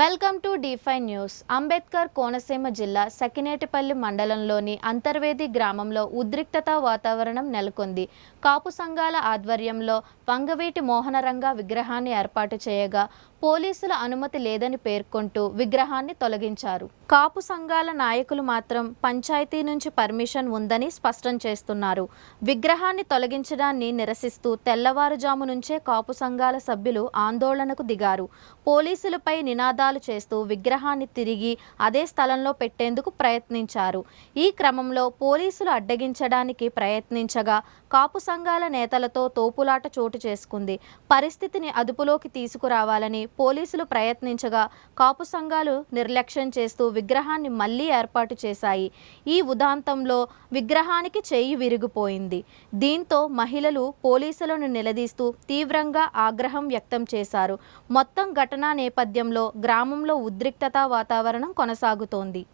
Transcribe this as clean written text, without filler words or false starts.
Welcome to D5 news. Ambedkar Konaseema జిల్లా సకినేటిపల్లి మండలంలోని అంతర్వేది గ్రామంలో ఉద్రిక్తత వాతావరణం నెలకొంది. కాపు సంఘాల ఆధ్వర్యంలో వంగవీటి మోహనరంగ విగ్రహాన్ని ఏర్పాటు చేయగా పోలీసుల అనుమతి లేదని పేర్కొంటూ విగ్రహాన్ని తొలగించారు. కాపు సంఘాల నాయకులు మాత్రం పంచాయతీ నుంచి పర్మిషన్ ఉందని స్పష్టం చేస్తున్నారు. విగ్రహాన్ని తొలగించడాన్ని నిరసిస్తూ తెల్లవారుజాము నుంచే కాపు సంఘాల సభ్యులు ఆందోళనకు దిగారు. పోలీసులపై నినాదాలు చేస్తూ విగ్రహాన్ని తిరిగి అదే స్థలంలో పెట్టేందుకు ప్రయత్నించారు. ఈ క్రమంలో పోలీసులు అడ్డగించడానికి ప్రయత్నించగా కాపు సంఘాల నేతలతో తోపులాట చోటు చేసుకుంది. పరిస్థితిని అదుపులోకి తీసుకురావాలని పోలీసులు ప్రయత్నించగా కాపు సంఘాలు నిర్లక్ష్యం చేస్తూ విగ్రహాన్ని మళ్లీ ఏర్పాటు చేశాయి. ఈ ఉదాంతంలో విగ్రహానికి చెయ్యి విరిగిపోయింది. దీంతో మహిళలు పోలీసులను నిలదీస్తూ తీవ్రంగా ఆగ్రహం వ్యక్తం చేశారు. మొత్తం ఘటనా నేపథ్యంలో గ్రామంలో ఉద్రిక్తత వాతావరణం కొనసాగుతోంది.